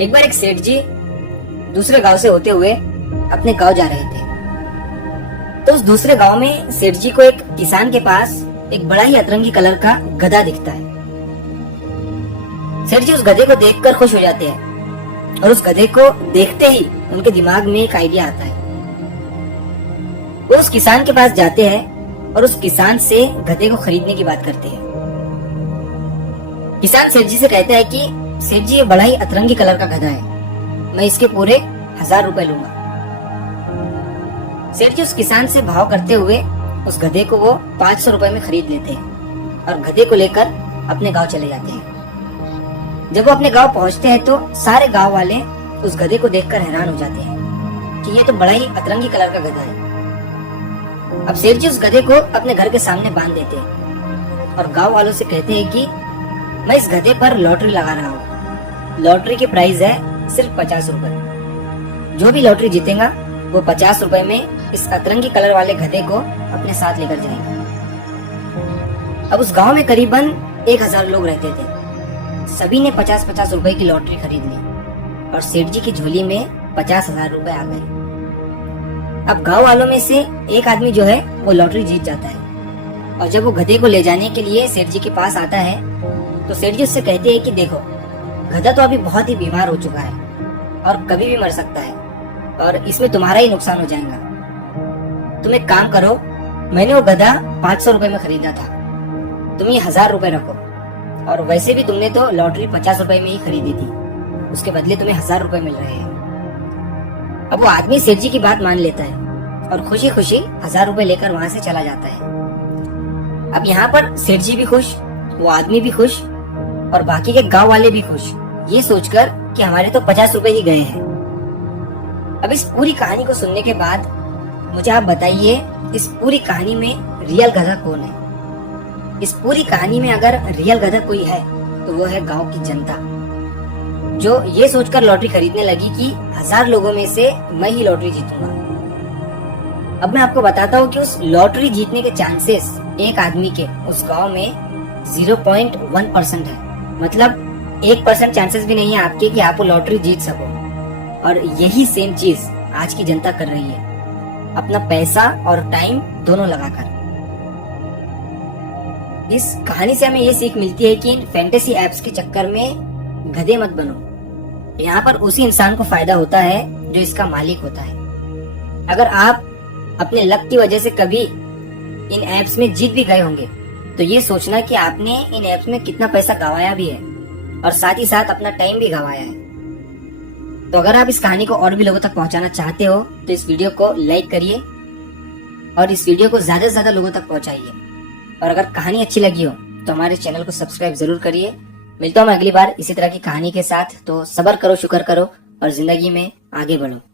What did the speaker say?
एक बार एक सेठ जी दूसरे गांव से होते हुए अपने गांव जा रहे थे। तो उस दूसरे गांव में सेठ जी को एक किसान के पास एक बड़ा ही अतरंगी कलर का गधा दिखता है। सेठ जी उस गधे को देखकर खुश हो जाते हैं और उस गधे को देखते ही उनके दिमाग में एक आइडिया आता है। वो उस किसान के पास जाते हैं और उस किसान से गधे को खरीदने की बात करते हैं। किसान सेठ जी से कहता है कि सेठ जी ये बड़ा ही अतरंगी कलर का गधा है, मैं इसके पूरे 1000 रुपए लूंगा। सेठ जी उस किसान से भाव करते हुए उस गधे को वो 500 रुपए में खरीद लेते हैं और गधे को लेकर अपने गांव चले जाते हैं। जब वो अपने गांव पहुंचते हैं तो सारे गांव वाले उस गधे को देखकर हैरान हो जाते हैं कि ये तो बड़ा ही अतरंगी कलर का गधा है। अब सेठ जी उस गधे को अपने घर के सामने बांध देते हैं और गांव वालों से कहते हैं कि मैं इस गधे पर लॉटरी लगा रहा हूँ। लॉटरी की प्राइस है सिर्फ 50 रुपए। जो भी लॉटरी जीतेगा वो 50 रुपए में इस अतरंगी कलर वाले गधे को अपने साथ लेकर जाएगा। अब उस गांव में करीबन 1000 लोग रहते थे। सभी ने 50-50 रुपए की लॉटरी खरीद ली और सेठ जी की झोली में 50,000 रुपए आ गए। अब गांव वालों में से एक आदमी जो है वो लॉटरी जीत जाता है और जब वो गधे को ले जाने के लिए सेठ जी के पास आता है तो सेठ जी उससे कहते हैं कि देखो, गधा तो अभी बहुत ही बीमार हो चुका है और कभी भी मर सकता है और इसमें तुम्हारा ही नुकसान हो जाएगा। तुम एक काम करो, मैंने वो गधा 500 रुपए में खरीदा था, तुम ये 1000 रुपए रखो और वैसे भी तुमने तो लॉटरी 50 रुपए में ही खरीदी थी, उसके बदले तुम्हें 1000 रुपए मिल रहे हैं। अब वो आदमी सेठ जी की बात मान लेता है और खुशी खुशी 1000 रुपए लेकर वहां से चला जाता है। अब यहाँ पर सेठ जी भी खुश, वो आदमी भी खुश और बाकी के गांव वाले भी खुश, ये सोचकर कि हमारे तो 50 रुपए ही गए हैं। अब इस पूरी कहानी को सुनने के बाद मुझे आप बताइए, इस पूरी कहानी में रियल गधा कौन है? इस पूरी कहानी में अगर रियल गधा कोई है तो वो है गांव की जनता, जो ये सोचकर लॉटरी खरीदने लगी कि 1000 लोगों में से मैं ही लॉटरी जीतूंगा। अब मैं आपको बताता हूँ कि उस लॉटरी जीतने के चांसेस एक आदमी के उस गांव में 0.1% है। मतलब 1% चांसेस भी नहीं है आपके कि आप वो लॉटरी जीत सको। और यही सेम चीज आज की जनता कर रही है, अपना पैसा और टाइम दोनों लगाकर। इस कहानी से हमें ये सीख मिलती है कि इन फैंटेसी एप्स के चक्कर में गधे मत बनो। यहाँ पर उसी इंसान को फायदा होता है जो इसका मालिक होता है। अगर आप अपने लक की वजह से कभी इन एप्स में जीत भी गए होंगे तो ये सोचना कि आपने इन एप्स में कितना पैसा गंवाया भी है और साथ ही साथ अपना टाइम भी गंवाया है। तो अगर आप इस कहानी को और भी लोगों तक पहुंचाना चाहते हो तो इस वीडियो को लाइक करिए और इस वीडियो को ज्यादा से ज्यादा लोगों तक पहुंचाइए। और अगर कहानी अच्छी लगी हो तो हमारे चैनल को सब्सक्राइब जरूर करिए। मिलता हूँ मैं अगली बार इसी तरह की कहानी के साथ। तो सब्र करो, शुक्र करो और जिंदगी में आगे बढ़ो।